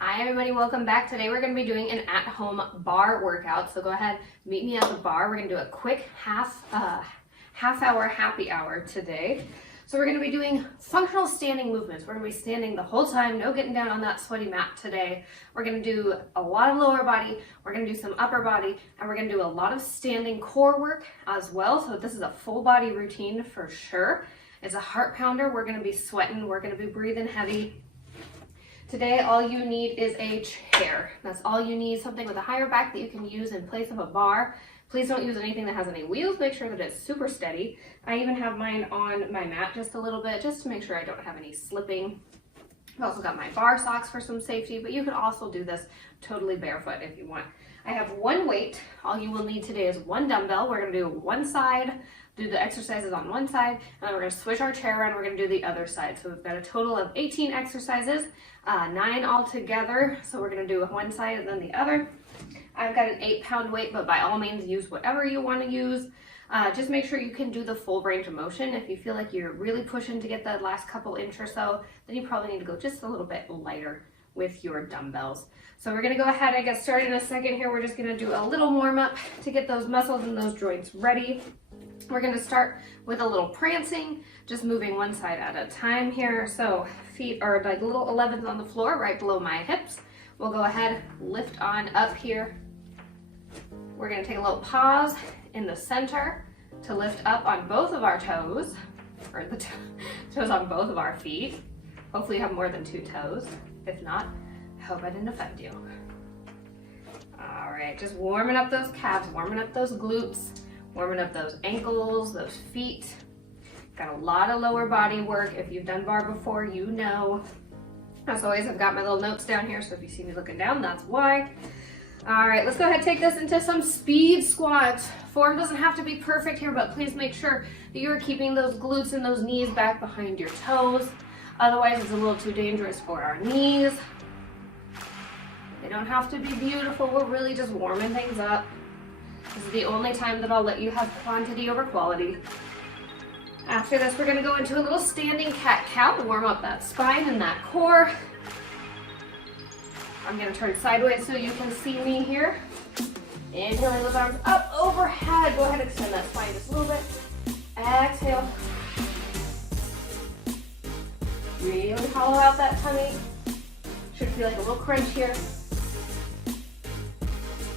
Hi everybody, welcome back. Today we're going to be doing an at-home bar workout. So go ahead, meet me at the bar. We're going to do a quick half-hour happy hour today. So we're going to be doing functional standing movements. We're going to be standing the whole time, no getting down on that sweaty mat today. We're going to do a lot of lower body, we're going to do some upper body, and we're going to do a lot of standing core work as well. So this is a full body routine for sure. It's a heart pounder. We're going to be sweating, we're going to be breathing heavy. Today, all you need is a chair. That's all you need, something with a higher back that you can use in place of a bar. Please don't use anything that has any wheels. Make sure that it's super steady. I even have mine on my mat just a little bit, just to make sure I don't have any slipping. I've also got my bar socks for some safety, but you can also do this totally barefoot if you want. I have one weight. All you will need today is one dumbbell. We're gonna do one side, do the exercises on one side, and then we're gonna switch our chair around. We're gonna do the other side. So we've got a total of 18 exercises, 9 altogether. So we're gonna do one side and then the other. I've got an 8-pound weight, but by all means use whatever you wanna use. Just make sure you can do the full range of motion. If you feel like you're really pushing to get that last couple inch or so, then you probably need to go just a little bit lighter with your dumbbells. So we're gonna go ahead and get started in a second here. We're just gonna do a little warm up to get those muscles and those joints ready. We're gonna start with a little prancing, just moving one side at a time here. So feet are like little 11s on the floor right below my hips. We'll go ahead, lift on up here. We're gonna take a little pause in the center to lift up on both of our toes, or the toes on both of our feet. Hopefully you have more than 2 toes. If not, I hope I didn't offend you. All right, just warming up those calves, warming up those glutes, warming up those ankles, those feet. Got a lot of lower body work. If you've done bar before, you know. As always, I've got my little notes down here, so if you see me looking down, that's why. All right, let's go ahead and take this into some speed squats. Form doesn't have to be perfect here, but please make sure that you're keeping those glutes and those knees back behind your toes. Otherwise, it's a little too dangerous for our knees. They don't have to be beautiful. We're really just warming things up. This is the only time that I'll let you have quantity over quality. After this, we're gonna go into a little standing cat-cow to warm up that spine and that core. I'm gonna turn sideways so you can see me here. Inhaling those arms up overhead. Go ahead and extend that spine just a little bit. Exhale. Really hollow out that tummy. Should feel like a little crunch here.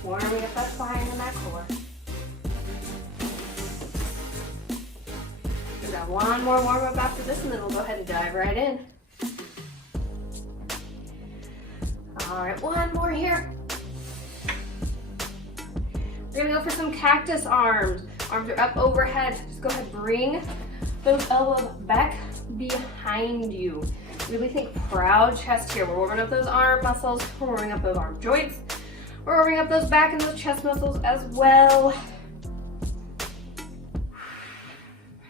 Warming up that spine and that core. We've got one more warm up after this, and then we'll go ahead and dive right in. All right, one more here. We're gonna go for some cactus arms. Arms are up overhead. Just go ahead and bring those elbows back behind you. Really think proud chest here. We're warming up those arm muscles. We're warming up those arm joints. We're warming up those back and those chest muscles as well.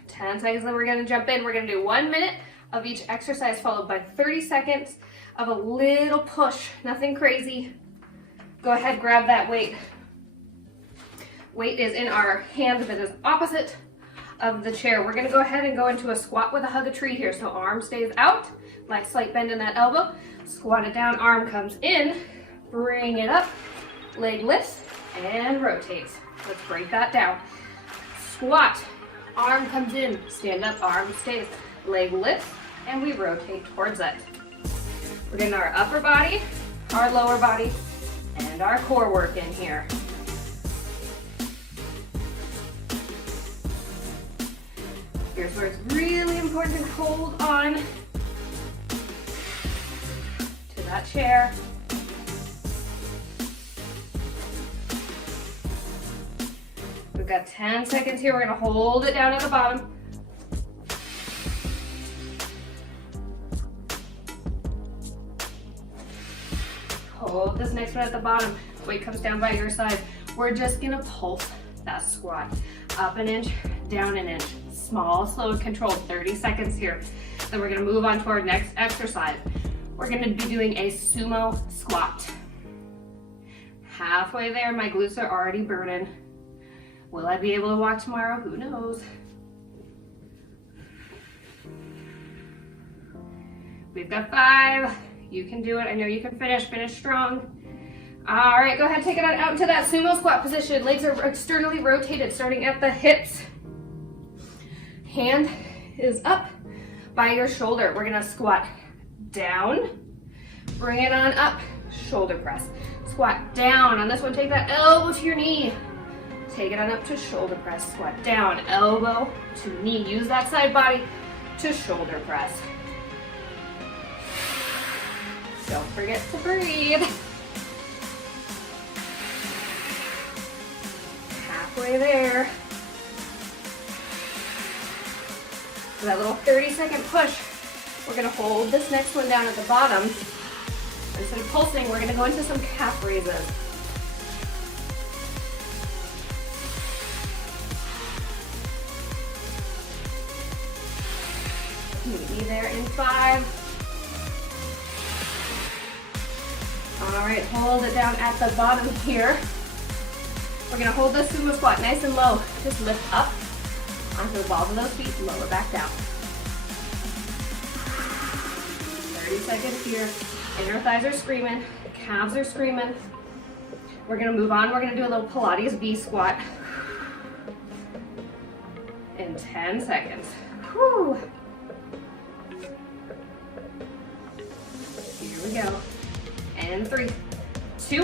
10 seconds, then we're gonna jump in. We're gonna do 1 minute of each exercise followed by 30 seconds of a little push, nothing crazy. Go ahead, grab that weight. Weight is in our hand that is opposite of the chair. We're gonna go ahead and go into a squat with a hug a tree here. So arm stays out, nice slight bend in that elbow. Squat it down, arm comes in, bring it up, leg lifts and rotates. Let's break that down. Squat, arm comes in, stand up, arm stays, leg lifts, and we rotate towards it. We're getting our upper body, our lower body, and our core work in here. Here's where it's really important to hold on to that chair. We've got 10 seconds here. We're gonna hold it down at the bottom. Hold this next one at the bottom. Weight comes down by your side. We're just gonna pulse that squat. Up an inch, down an inch. Small, slow, controlled, 30 seconds here. Then we're gonna move on to our next exercise. We're gonna be doing a sumo squat. Halfway there, my glutes are already burning. Will I be able to walk tomorrow? Who knows? We've got 5, You can do it. I know you can finish. Finish strong. All right, go ahead, take it on out into that sumo squat position. Legs are externally rotated, starting at the hips. Hand is up by your shoulder. We're gonna squat down, bring it on up, shoulder press. Squat down. On this one, take that elbow to your knee. Take it on up to shoulder press. Squat down, elbow to knee. Use that side body to shoulder press. Don't forget to breathe. Halfway there. For that little 30-second push, we're gonna hold this next one down at the bottom. Instead of pulsing, we're gonna go into some calf raises. Meet me there in 5. All right, hold it down at the bottom here. We're gonna hold this sumo squat nice and low. Just lift up onto the balls of those feet, lower back down. 30 seconds here. Inner thighs are screaming, calves are screaming. We're gonna move on. We're gonna do a little Pilates V squat in 10 seconds. Whew. Here we go. And 3, 2,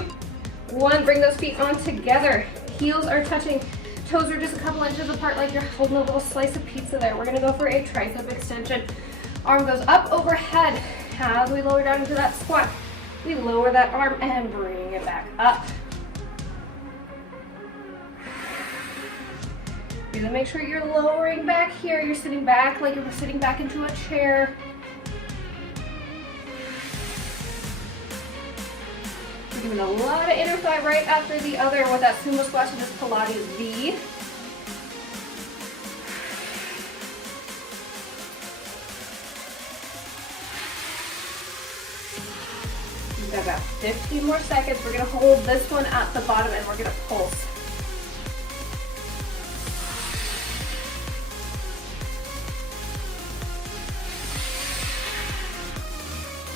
1. Bring those feet on together. Heels are touching. Toes are just a couple inches apart like you're holding a little slice of pizza there. We're gonna go for a tricep extension. Arm goes up overhead. As we lower down into that squat, we lower that arm and bring it back up. You're gonna make sure you're lowering back here. You're sitting back like you're sitting back into a chair. We're doing a lot of inner thigh right after the other with that sumo squat to this Pilates V. We've got about 15 more seconds. We're gonna hold this one at the bottom and we're gonna pulse.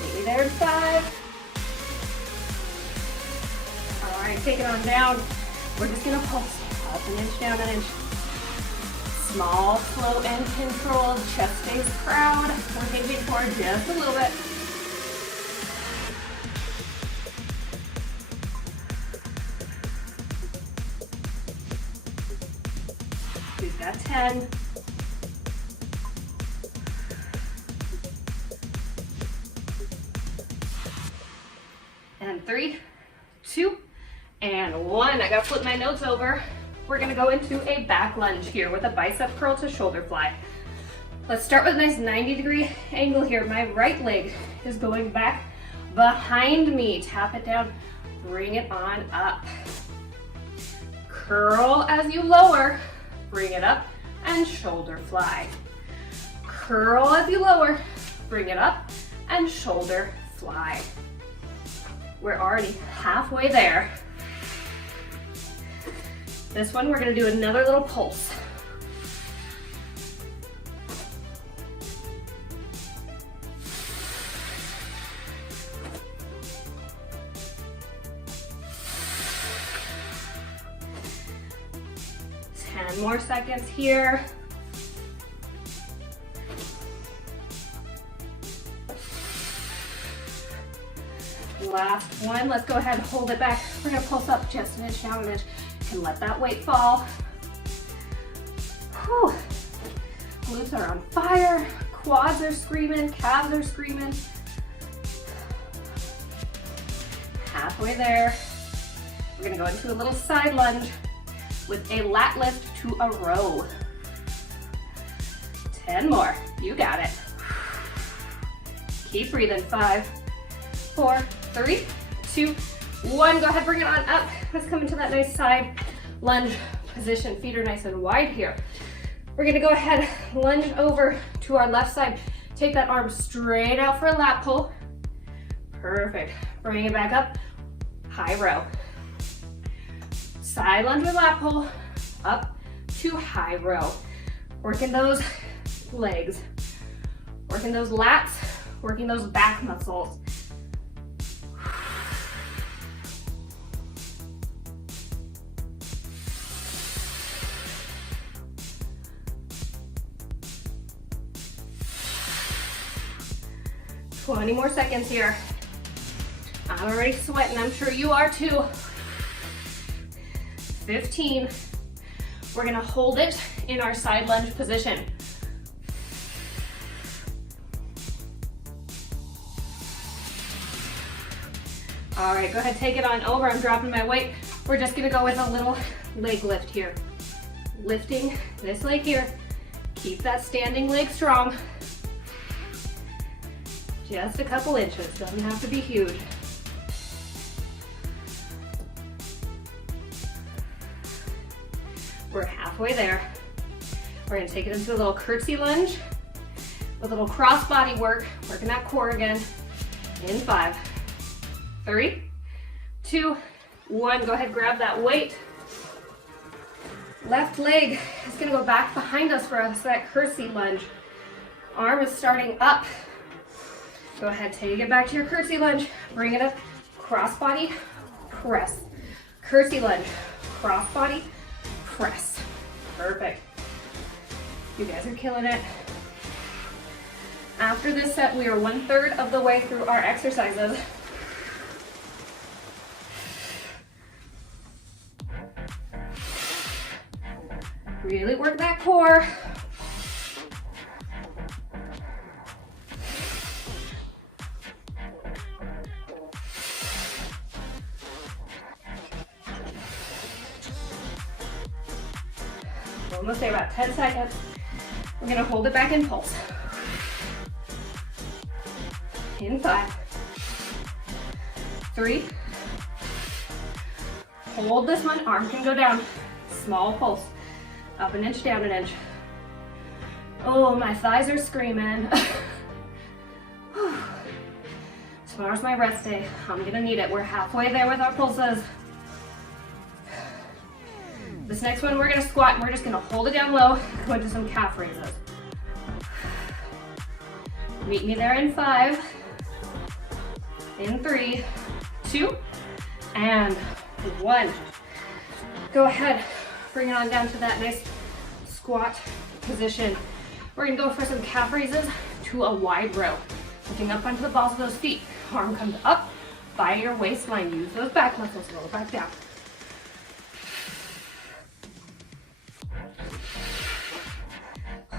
Maybe there in 5. All right, take it on down. We're just gonna pulse up an inch, down an inch. Small, slow, and controlled. Chest stays proud. We're hinging forward just a little bit. We've got 10. And 3, 2, and 1. I gotta flip my notes over. We're gonna go into a back lunge here with a bicep curl to shoulder fly. Let's start with a nice 90-degree angle here. My right leg is going back behind me. Tap it down, bring it on up. Curl as you lower, bring it up, and shoulder fly. Curl as you lower, bring it up, and shoulder fly. We're already halfway there. This one, we're gonna do another little pulse. More seconds here. Last one. Let's go ahead and hold it back. We're gonna pulse up just an inch, down an inch, and let that weight fall. Whew. Glutes are on fire. Quads are screaming. Calves are screaming. Halfway there. We're gonna go into a little side lunge with a lat lift to a row. 10 more. You got it. Keep breathing. 5, 4, 3, 2, 1. Go ahead, bring it on up. Let's come into that nice side lunge position. Feet are nice and wide here. We're gonna go ahead, lunge over to our left side. Take that arm straight out for a lat pull. Perfect. Bring it back up. High row. Side lunge with lat pull, up to high row. Working those legs, working those lats, working those back muscles. 20 more seconds here. I'm already sweating, I'm sure you are too. 15. We're gonna hold it in our side lunge position. All right, go ahead, take it on over. I'm dropping my weight. We're just gonna go with a little leg lift here. Lifting this leg here. Keep that standing leg strong. Just a couple inches, doesn't have to be huge. We're halfway there. We're gonna take it into a little curtsy lunge with a little cross body work, working that core again. In 5, 3, 2, 1. Go ahead, grab that weight. Left leg is gonna go back behind us for us, that curtsy lunge. Arm is starting up. Go ahead, take it back to your curtsy lunge. Bring it up, cross body, press. Curtsy lunge, cross body, press. Perfect. You guys are killing it. After this set, we are 1/3 of the way through our exercises. Really work that core. Almost there, about 10 seconds. We're gonna hold it back in pulse. In 5, 3, hold this one, arm can go down. Small pulse, up an inch, down an inch. Oh, my thighs are screaming. Tomorrow's my rest day. I'm gonna need it. We're halfway there with our pulses. This next one, we're gonna squat and we're just gonna hold it down low, go into some calf raises. Meet me there in 5, in 3, 2, and 1. Go ahead, bring it on down to that nice squat position. We're gonna go for some calf raises to a wide row. Looking up onto the balls of those feet. Arm comes up by your waistline. Use those back muscles, roll back down.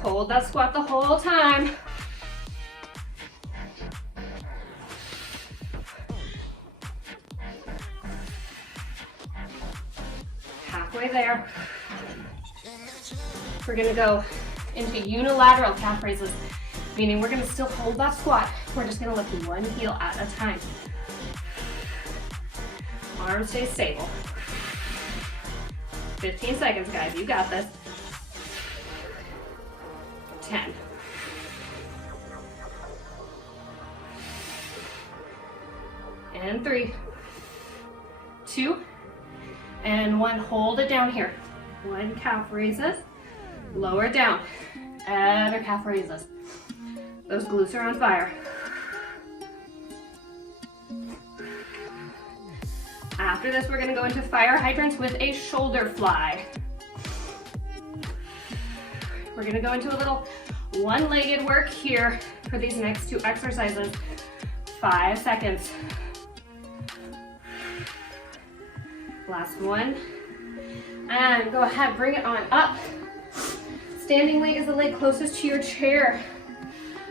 Hold that squat the whole time. Halfway there. We're gonna go into unilateral calf raises, meaning we're gonna still hold that squat. We're just gonna lift one heel at a time. Arms stay stable. 15 seconds, guys, you got this. 10. And 3, 2, and 1. Hold it down here. 1 calf raises, lower it down. Other calf raises. Those glutes are on fire. After this, we're gonna go into fire hydrants with a shoulder fly. We're gonna go into a little one-legged work here for these next 2 exercises. 5 seconds. Last one. And go ahead, bring it on up. Standing leg is the leg closest to your chair.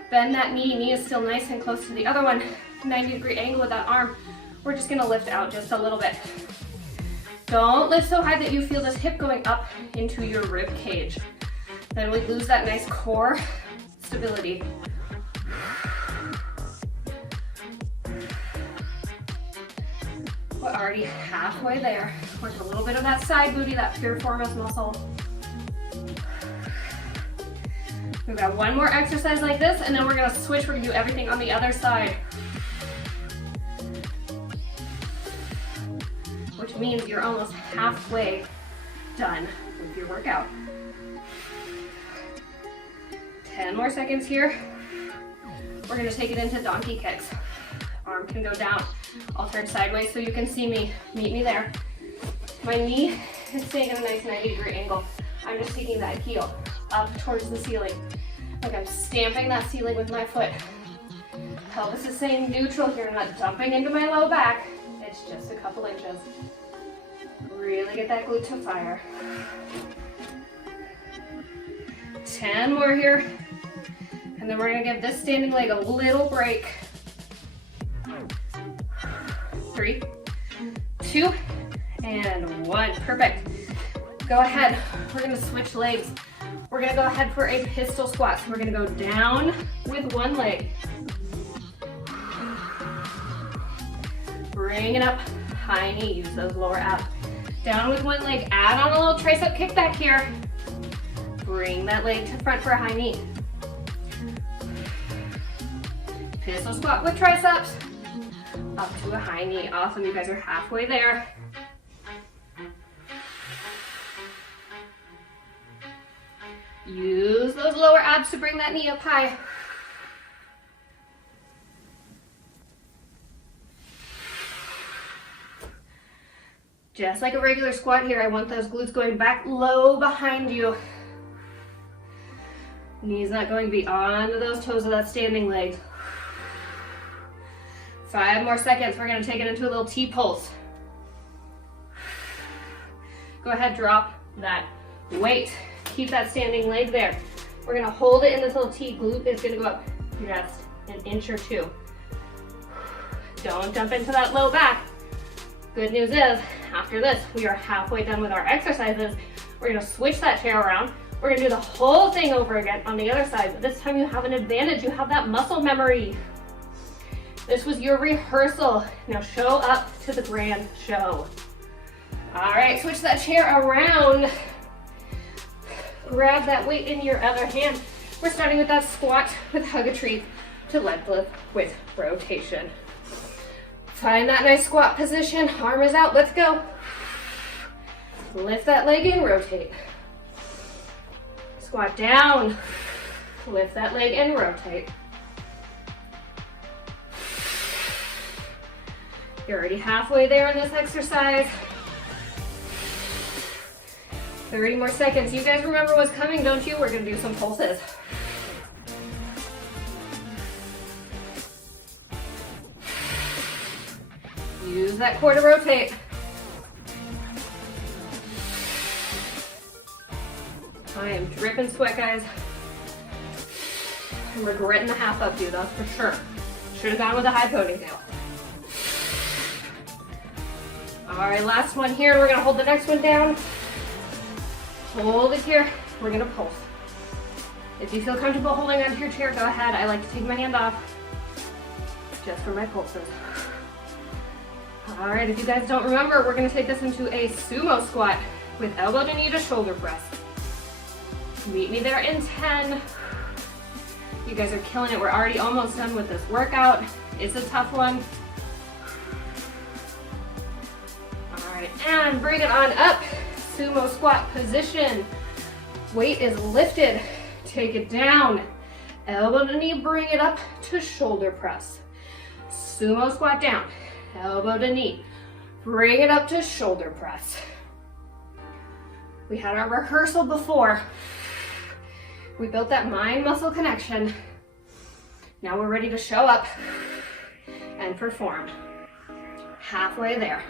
Bend that knee. Knee is still nice and close to the other one. 90-degree angle with that arm. We're just gonna lift out just a little bit. Don't lift so high that you feel this hip going up into your rib cage. Then we lose that nice core stability. We're already halfway there. Work a little bit of that side booty, that piriformis muscle. We've got one more exercise like this, and then we're gonna switch. We're gonna do everything on the other side. Which means you're almost halfway done with your workout. 10 more seconds here. We're gonna take it into donkey kicks. Arm can go down. I'll turn sideways so you can see me. Meet me there. My knee is staying at a nice 90-degree angle. I'm just taking that heel up towards the ceiling. Like I'm stamping that ceiling with my foot. Pelvis is staying neutral here. I'm not dumping into my low back. It's just a couple inches. Really get that glute to fire. 10 more here. And then we're gonna give this standing leg a little break. 3, 2, and 1. Perfect. Go ahead. We're gonna switch legs. We're gonna go ahead for a pistol squat. So we're gonna go down with one leg. Bring it up, high knee, use those lower abs. Down with one leg, add on a little tricep kickback here. Bring that leg to front for a high knee. Pistol squat with triceps, up to a high knee. Awesome, you guys are halfway there. Use those lower abs to bring that knee up high. Just like a regular squat here, I want those glutes going back low behind you. Knees not going beyond those toes of that standing leg. 5 more seconds. We're going to take it into a little T-pulse. Go ahead, drop that weight. Keep that standing leg there. We're going to hold it in this little T. Glute is going to go up just an inch or 2. Don't jump into that low back. Good news is, after this, we are halfway done with our exercises. We're going to switch that chair around. We're going to do the whole thing over again on the other side, but this time you have an advantage. You have that muscle memory. This was your rehearsal. Now show up to the grand show. All right, switch that chair around. Grab that weight in your other hand. We're starting with that squat with hug a tree to leg lift with rotation. Find that nice squat position. Arm is out. Let's go. Lift that leg in, rotate. Squat down. Lift that leg and rotate. You're already halfway there in this exercise. 30 more seconds. You guys remember what's coming, don't you? We're going to do some pulses. Use that core to rotate. I am dripping sweat, guys. I'm regretting the half up, dude, that's for sure. Should have gone with a high ponytail. All right, last one here. We're gonna hold the next one down. Hold it here. We're gonna pulse. If you feel comfortable holding onto your chair, go ahead. I like to take my hand off just for my pulses. All right, if you guys don't remember, we're gonna take this into a sumo squat with elbow to knee to shoulder press. Meet me there in 10. You guys are killing it. We're already almost done with this workout. It's a tough one. All right, and bring it on up. Sumo squat position. Weight is lifted. Take it down. Elbow to knee, bring it up to shoulder press. Sumo squat down. Elbow to knee. Bring it up to shoulder press. We had our rehearsal before. We built that mind-muscle connection. Now we're ready to show up and perform. Halfway there.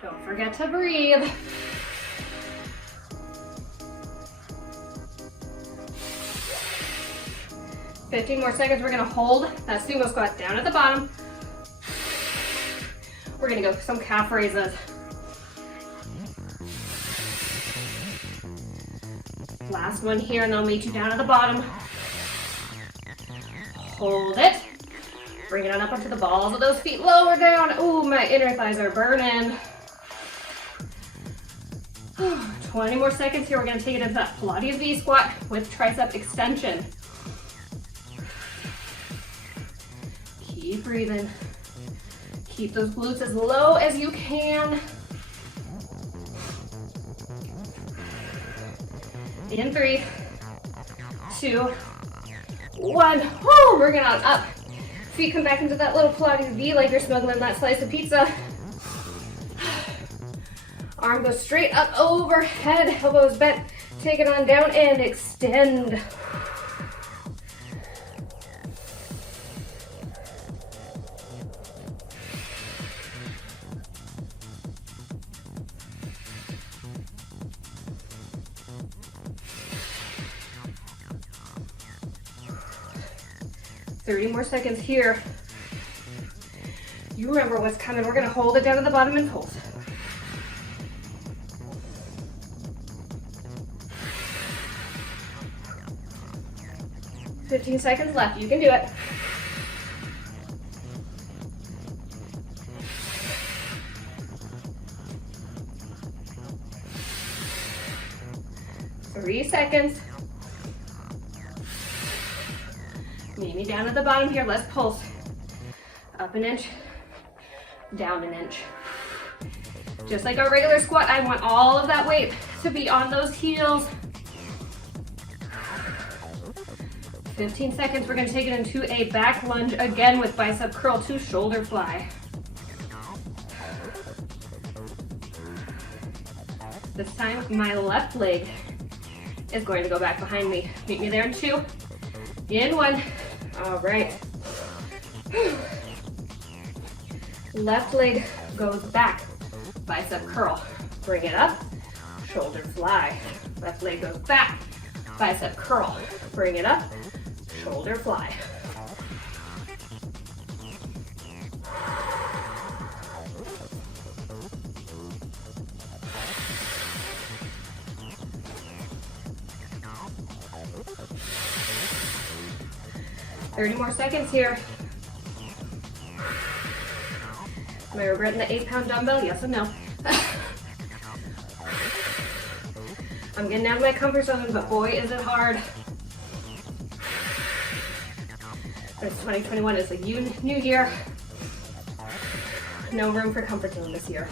Don't forget to breathe. $15 more seconds. We're gonna hold that sumo squat down at the bottom. We're gonna go some calf raises. Last one here, and I'll meet you down at the bottom. Hold it. Bring it on up onto the balls of those feet. Lower down. Ooh, my inner thighs are burning. 20 more seconds here. We're gonna take it into that Pilates V squat with tricep extension. Keep breathing. Keep those glutes as low as you can. In 3, 2, 1. Woo, bring it on up. Feet come back into that little Pilates V like you're smuggling that slice of pizza. Arm goes straight up overhead, elbows bent. Take it on down and extend. "30 more seconds here." You remember what's coming. We're gonna hold it down to the bottom and pulse. 15 seconds left. You can do it. Three seconds. Meet me down at the bottom here. Let's pulse. Up an inch, down an inch. Just like our regular squat, I want all of that weight to be on those heels. 15 seconds, we're gonna take it into a back lunge again with bicep curl to shoulder fly. This time, my left leg is going to go back behind me. Meet me there in 2, in 1. All right. Left leg goes back, bicep curl. Bring it up, shoulder fly. Left leg goes back, bicep curl. Bring it up, shoulder fly. "30 more seconds here." Am I regretting the 8-pound dumbbell? Yes and no. I'm getting out of my comfort zone, but boy, is it hard. It's 2021, it's a new year. No room for comfort zone this year.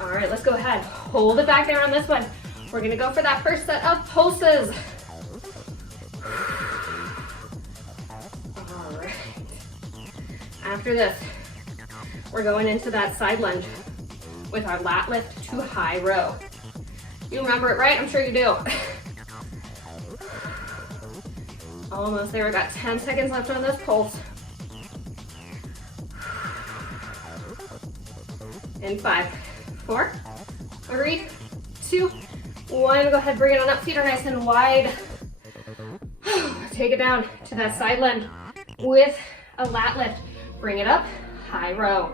All right, let's go ahead. Hold it back there on this one. We're gonna go for that first set of pulses. All right. After this, we're going into that side lunge with our lat lift to high row. You remember it, right? I'm sure you do. Almost there. We got 10 seconds left on this pulse. In 5, 4, 3, 2, 1. Go ahead, bring it on up. Feet are nice and wide. Take it down to that side lunge with a lat lift. Bring it up, high row.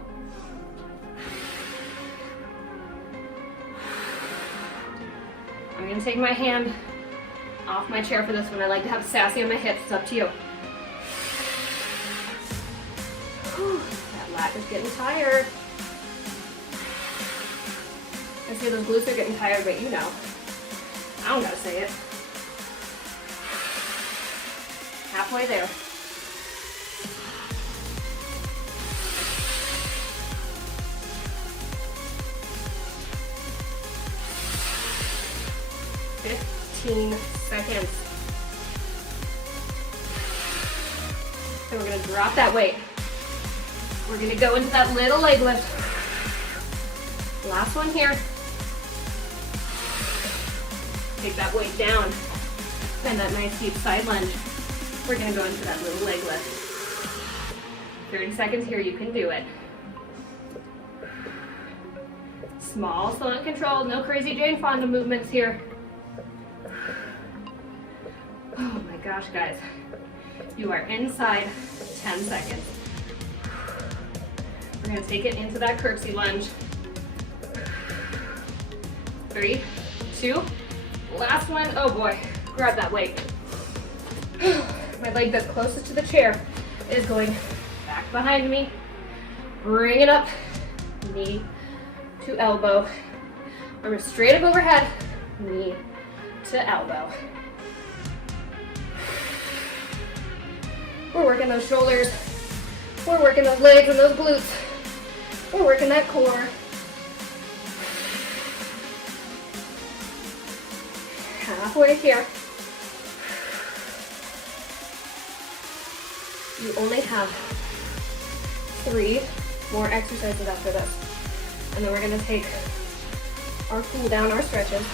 I'm gonna take my hand off my chair for this one. I like to have sassy on my hips. It's up to you. Whew, that lat is getting tired. I see those glutes are getting tired, but you know. I don't gotta say it. Halfway there. Seconds. So we're gonna drop that weight. We're gonna go into that little leg lift. Last one here. Take that weight down. And that nice deep side lunge. We're gonna go into that little leg lift. 30 seconds here, you can do it. Small, slow and controlled, no crazy Jane Fonda movements here. Oh my gosh, guys. You are inside 10 seconds. We're gonna take it into that curtsy lunge. 3, 2, last one. Oh boy, grab that weight. My leg that's closest to the chair is going back behind me. Bring it up, knee to elbow. Arm straight up overhead, knee to elbow. We're working those shoulders. We're working those legs and those glutes. We're working that core. Halfway here. You only have 3 more exercises after this. And then we're gonna take our cool down, our stretches.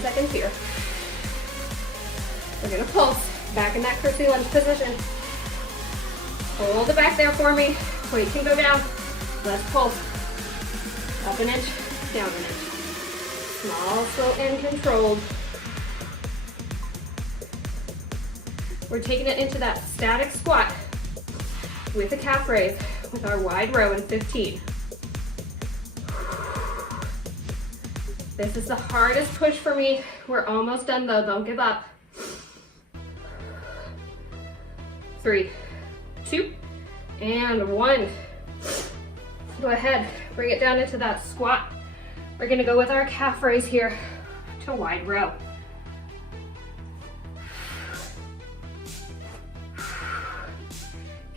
Seconds here. We're gonna pulse back in that curtsy lunge position. Hold it back there for me. Weight can go down. Let's pulse. Up an inch, down an inch. Small, slow, and controlled. We're taking it into that static squat with a calf raise with our wide row in 15. This is the hardest push for me. We're almost done though, don't give up. 3, 2, and 1. Go ahead, bring it down into that squat. We're gonna go with our calf raise here to wide row.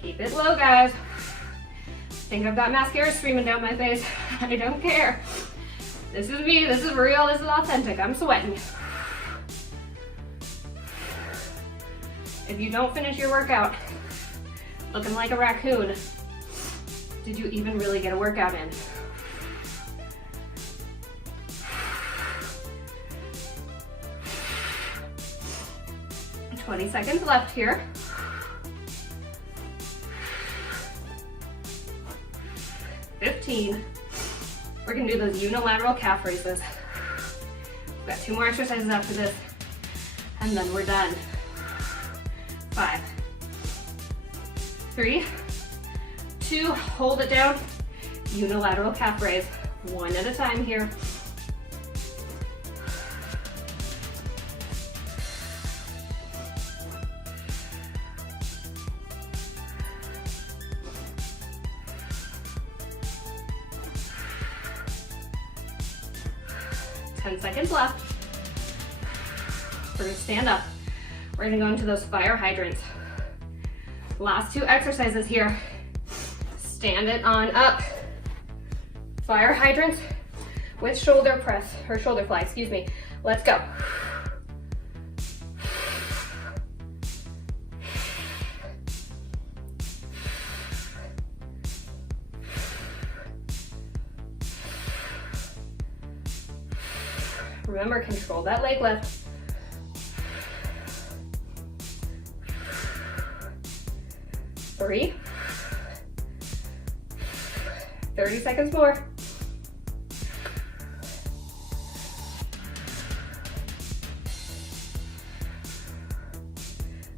Keep it low, guys. Think I've got mascara streaming down my face. I don't care. This is me, this is real, this is authentic. I'm sweating. If you don't finish your workout looking like a raccoon, did you even really get a workout in? And 20 seconds left here. We're gonna do those unilateral calf raises. We've got 2 more exercises after this, and then we're done. 5, 3, 2, hold it down. Unilateral calf raise, 1 at a time here. Seconds left. We're gonna stand up. We're gonna go into those fire hydrants. Last 2 exercises here. Stand it on up. Fire hydrants with shoulder press, or shoulder fly, excuse me. Let's go. Remember, control that leg lift. Three. 30 seconds more.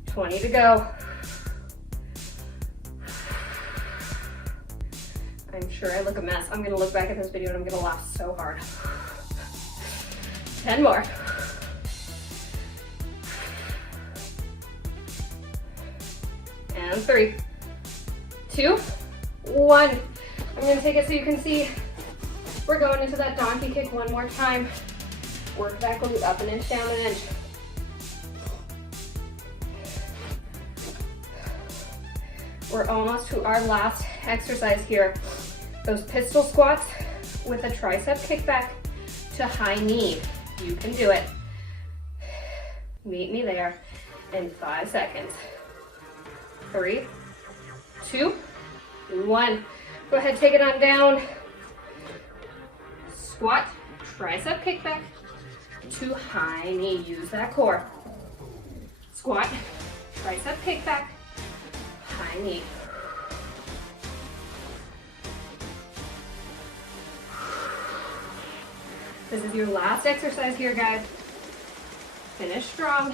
20 to go. I'm sure I look a mess. I'm gonna look back at this video and I'm gonna laugh so hard. 10 more. And 3, 2, 1. I'm gonna take it so you can see. We're going into that donkey kick one more time. Work that glute up an inch, down an inch. We're almost to our last exercise here. Those pistol squats with a tricep kickback to high knee. You can do it. Meet me there in 5 seconds. 3, 2, 1. Go ahead, take it on down. Squat, tricep kickback to high knee. Use that core. Squat, tricep kickback, high knee. This is your last exercise here, guys. Finish strong.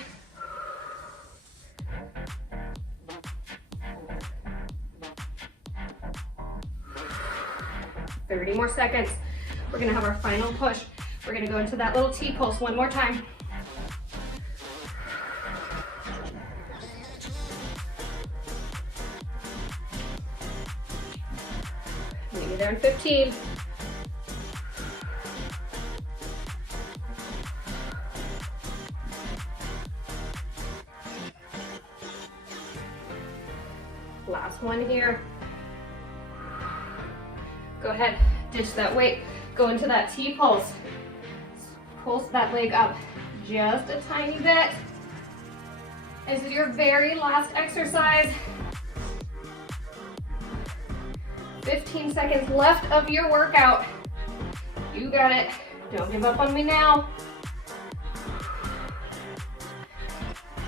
$30 more seconds. We're gonna have our final push. We're gonna go into that little T-pulse one more time. Meet me there in 15. Last one here. Go ahead, ditch that weight. Go into that T-pulse. Pulse that leg up, just a tiny bit. This is your very last exercise. 15 seconds left of your workout. You got it. Don't give up on me now.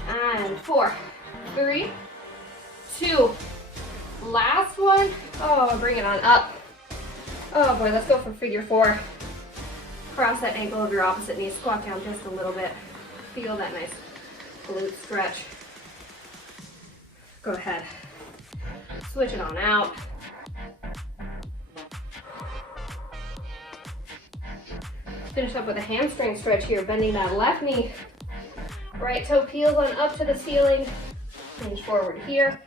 And 4, 3, 2, last one. Oh, bring it on up. Oh boy, let's go for figure 4. Cross that ankle of your opposite knee, squat down just a little bit. Feel that nice glute stretch. Go ahead. Switch it on out. Finish up with a hamstring stretch here, bending that left knee. Right toe peels on up to the ceiling. Hinge forward here.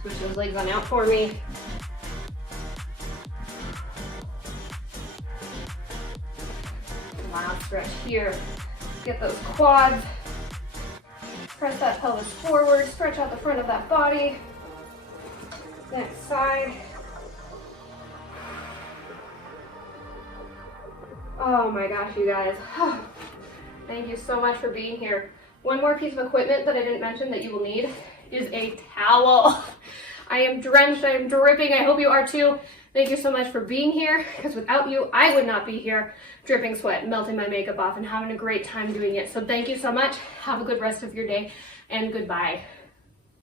Switch those legs on out for me. Mild stretch here. Get those quads. Press that pelvis forward. Stretch out the front of that body. Next side. Oh my gosh, you guys. Thank you so much for being here. One more piece of equipment that I didn't mention that you will need is a towel. I am drenched, I am dripping. I hope you are too. Thank you so much for being here, because without you, I would not be here dripping sweat, melting my makeup off, and having a great time doing it. So thank you so much. Have a good rest of your day, and goodbye.